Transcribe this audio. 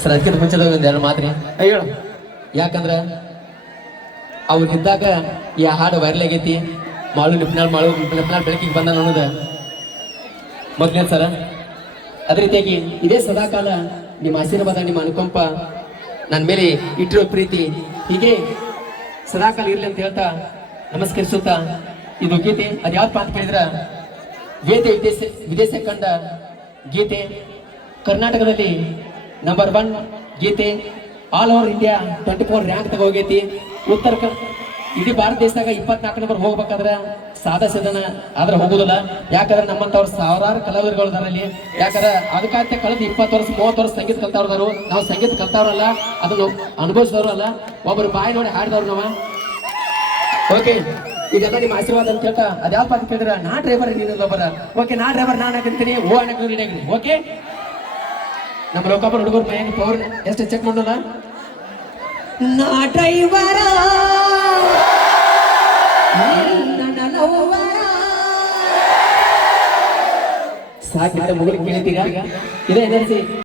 Sir ಅದಕ್ಕಿಂತ ಮುಂಚೆದಾಗ ಒಂದು ಎರಡು ಮಾತ್ರಿ ಹೇಳು. ಯಾಕಂದ್ರ ಅವ್ರಿದ್ದಾಗ ಈ ಹಾಡು ವೈರಲ್ ಆಗೈತಿ. ಮಾಳು ನಿಪ್ನಾಳ್ ಬೆಳಕಿಗೆ ಬಂದ ಅನ್ನೋದ ಮೊದಲನೇ ಸರ. ಅದೇ ರೀತಿಯಾಗಿ ಇದೇ ಸದಾಕಾಲ ನಿಮ್ಮ ಆಶೀರ್ವಾದ, ನಿಮ್ಮ ಅನುಕಂಪ ನನ್ನ ಮೇಲೆ ಇಟ್ಟಿರೋ ಪ್ರೀತಿ ಹೀಗೆ ಸದಾಕಾಲ ಇರ್ಲಿ ಅಂತ ಹೇಳ್ತಾ ನಮಸ್ಕರಿಸುತ್ತಾ ಇದು ಗೀತೆ ಅದ್ಯಾವ್ದಪ್ಪ ಅಂತ ಕೇಳಿದ್ರ ಗೀತೆ ವಿದೇಶ ಕಂಡ ಗೀತೆ, ಕರ್ನಾಟಕದಲ್ಲಿ ನಂಬರ್ 1 ಗೀತೆ, ಆಲ್ ಓವರ್ ಇಂಡಿಯಾ 24 ರ್ಯಾಂಕ್ ತಗೋಗೈತಿ. ಇಡೀ ಭಾರತ ದೇಶದಾಗ 24 ನಂಬರ್ ಹೋಗ್ಬೇಕಾದ್ರೆ ಸಾದಾ ಸದನ ಆದ್ರೆ ಹೋಗುದಿಲ್ಲ. ಯಾಕಂದ್ರೆ ನಮ್ಮಂತವ್ರು ಸಾವಿರಾರು ಕಲಾವಿದರುಗಳು ಅದರಲ್ಲಿ. ಯಾಕಂದ್ರೆ ಅದಕ್ಕಾಗ್ತೇ ಕಳೆದ 20 ವರ್ಷ 30 ವರ್ಷ ಸಂಗೀತ ಕಲ್ತವ್ರದಾರು. ನಾವು ಸಂಗೀತ ಕಲ್ತವ್ರಲ್ಲ, ಅದನ್ನು ಅನುಭವಿಸಿದವರು ಅಲ್ಲ, ಒಬ್ಬರು ಬಾಯಿ ನೋಡಿ ಹಾಡಿದವ್ರು ನಾವು. ಓಕೆ, ಇದೆಲ್ಲ ನಿಮ್ಮ ಆಶೀರ್ವಾದ ಅಂತ ಹೇಳ್ತಾ ಅದ್ಯಾವಪ್ಪ ಅಂತ ಕೇಳಿದ್ರೆ ನಾ ಡ್ರೈವರ್ ನೀನು ಒಬ್ಬರ. ಓಕೆ, ನಾ ಡ್ರೈವರ್ ನಾನು ಹಾಕಿರ್ತೀನಿ, ಓ ಅನ್ನಕ್ಕೆ. ಓಕೆ, ನಮ್ಮ ಲೋಕಪ್ಪ ಹುಡುಗರು ಮೈಯಾಗ ಪವರ್ ಎಷ್ಟು ಚೆಕ್ ಮಾಡೋಣ. ನಾ ಡ್ರೈವರ ಸಾಕಿಂತ ಮುಗಿಲಿಕ್ಕೆ ಕೇಳ್ತೀಗ ಇದೇ ಎನರ್ಜಿ.